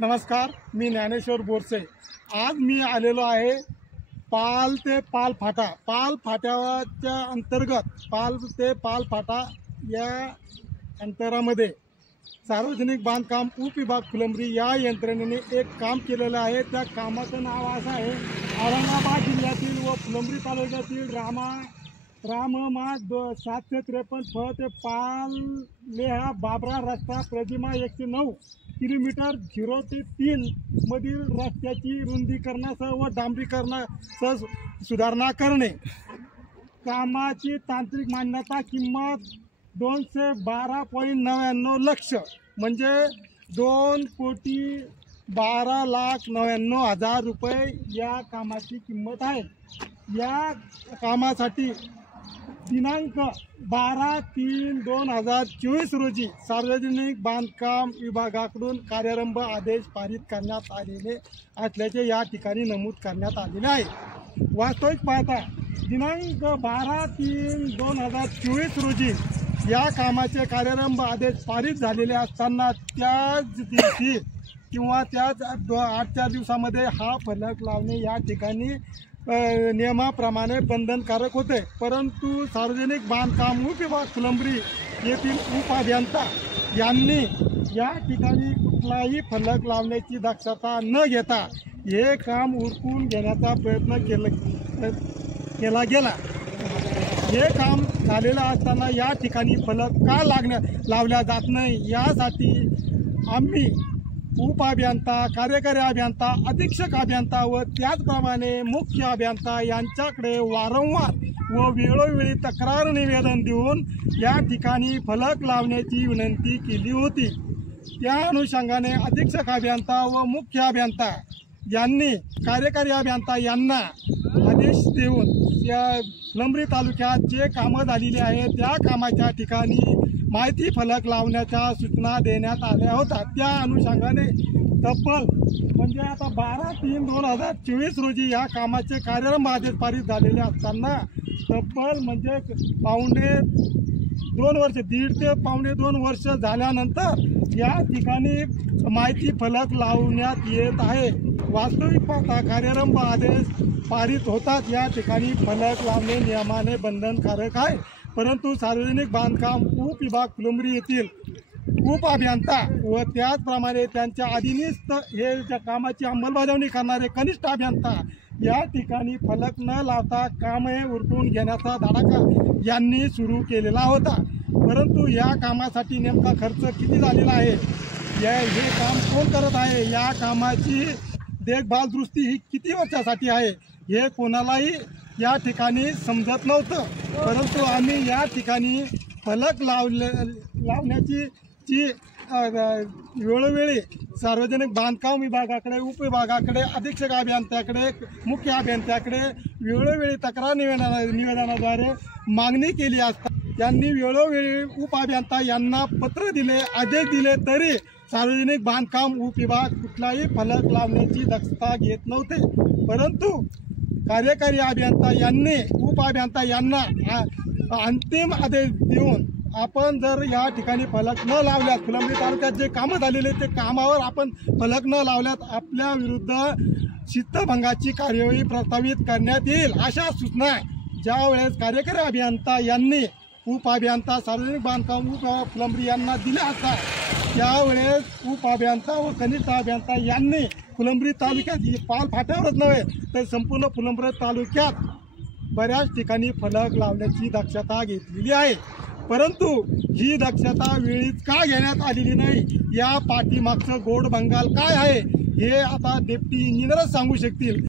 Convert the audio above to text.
नमस्कार, मी ज्ञानेश्वर बोरसे। आज मी आलेलो आहे पाल ते पाल फाटा। पाल फाट्याच्या अंतर्गत पाल ते पाल फाटा या अंतरामध्ये सार्वजनिक बांधकाम उपविभाग फुलंब्री या यंत्रणेने एक काम केलेलं आहे। त्या कामाचं नाव असं आहे, औरंगाबाद जिल्ह्यातील व फुलंब्री तालुक्यातील राममा 753 फ ते पाल लेहा बाबरा रस्ता प्रतिमा 109 किलोमीटर 0 ते 3 मधील रस्त्याची रुंदीकरणासह व डांबरीकरणासह सुधारणा करणे। कामाची तांत्रिक मान्यता किंमत 212.99 लक्ष म्हणजे 2,12,99,000 रुपये या कामाची किंमत आहे। या कामासाठी दिनांक 12/3/2024 रोजी सार्वजनिक बांधकाम विभागाकडून कार्यारंभ आदेश पारित करण्यात आलेले असल्याचे या ठिकाणी नमूद करण्यात आलेले आहे। वास्तविक पाहता दिनांक 12/3/2024 रोजी या कामाचे कार्यारंभ आदेश पारित झालेले असताना त्याच दिवशी किंवा त्याच 8-4 दिवसामध्ये हा फलक लावणे या ठिकाणी नियमाप्रमाणे बंधनकारक होते। परंतु सार्वजनिक बांधकाम विभाग फुलंब्री येथील उपअभियंता यांनी या ठिकाणी कुठलाही फलक लावण्याची दक्षता न घेता हे काम उरकून घेण्याचा प्रयत्न केला गेला। हे काम झालेलं असताना या ठिकाणी फलक का लावल्या जात नाही यासाठी आम्ही उपअभियंता, कार्यकारी अभियंता, अधीक्षक अभियंता व त्याचप्रमाणे मुख्य अभियंता यांच्याकडे वारंवार व वेळोवेळी तक्रार निवेदन देऊन या ठिकाणी फलक लावण्याची विनंती केली होती। त्या अनुषंगाने अधीक्षक अभियंता व मुख्य अभियंता यांनी कार्यकारी अभियंता यांना आदेश देऊन या फुलंब्री तालुक्यात जे कामं झालेली आहे त्या कामाच्या ठिकाणी माहिती फलक लावण्याच्या सूचना देण्यात आल्या होत्या। त्या अनुषंगाने तब्बल म्हणजे आता 12/3/2024 रोजी या कामाचे कार्यारंभ आदेश पारित झालेले असताना तब्बल म्हणजे पावणे 2 वर्ष, 1.5 ते पावणे 2 वर्ष झाल्यानंतर या ठिकाणी माहिती फलक लावण्यात येत आहे। वास्तविक पाहता कार्यारंभ आदेश पारित होतात या ठिकाणी फलक लावणे नियमाने बंधनकारक आहे। परंतु सार्वजनिक बांधकाम उपविभाग फुलंब्री येथील उपअभियंता व त्याचप्रमाणे त्यांच्या अधीनस्थ हे ज्या कामाची अंमलबजावणी करणारे कनिष्ठ अभियंता या ठिकाणी फलक न लावता कामे उरकून घेण्याचा धडाका यांनी सुरू केलेला होता। परंतु या कामासाठी नेमका खर्च किती झालेला आहे, हे काम कोण करत आहे, या कामाची देखभाल दुरुस्ती ही किती वर्षासाठी आहे हे कोणालाही या ठिकाणी समजत नव्हतं। परंतु आम्ही या ठिकाणी फलक लावण्याची वेळोवेळी सार्वजनिक बांधकाम विभागाकडे, उपविभागाकडे, अधीक्षक अभियंत्याकडे, मुख्य अभियंत्याकडे वेळोवेळी तक्रार निवेदनाद्वारे मागणी केली असता त्यांनी वेळोवेळी उपअभियंता यांना पत्र दिले, आदेश दिले, तरी सार्वजनिक बांधकाम उपविभाग कुठलाही फलक लावण्याची दक्षता घेत नव्हते। परंतु कार्यकारी अभियंता यांनी उपअभियंता यांना अंतिम आदेश देऊन आपण जर या ठिकाणी फलक न लावल्यात, फुलंब्री तालुक्यात जे कामं झालेले ते कामावर आपण फलक न लावल्यात आपल्या विरुद्ध शिस्तभंगाची कार्यवाही प्रस्तावित करण्यात येईल अशा सूचना ज्यावेळेस कार्यकारी अभियंता यांनी उपअभियंता सार्वजनिक बांधकाम उपविभाग फुलंब्री यांना दिल्या असता त्यावेळेस उपअभियंता व कनिष्ठ अभियंता यांनी फुलंब्री तालुक्यात पाल फाट्यावरच नव्हे तर संपूर्ण फुलंब्री तालुक्यात बऱ्याच ठिकाणी फलक लावण्याची दक्षता घेतलेली आहे। परंतु ही दक्षता वेळीच का घेण्यात आलेली नाही, या पाठीमागचं गोड बंगाल काय आहे हे आता डेप्टी इंजिनियरच सांगू शकतील।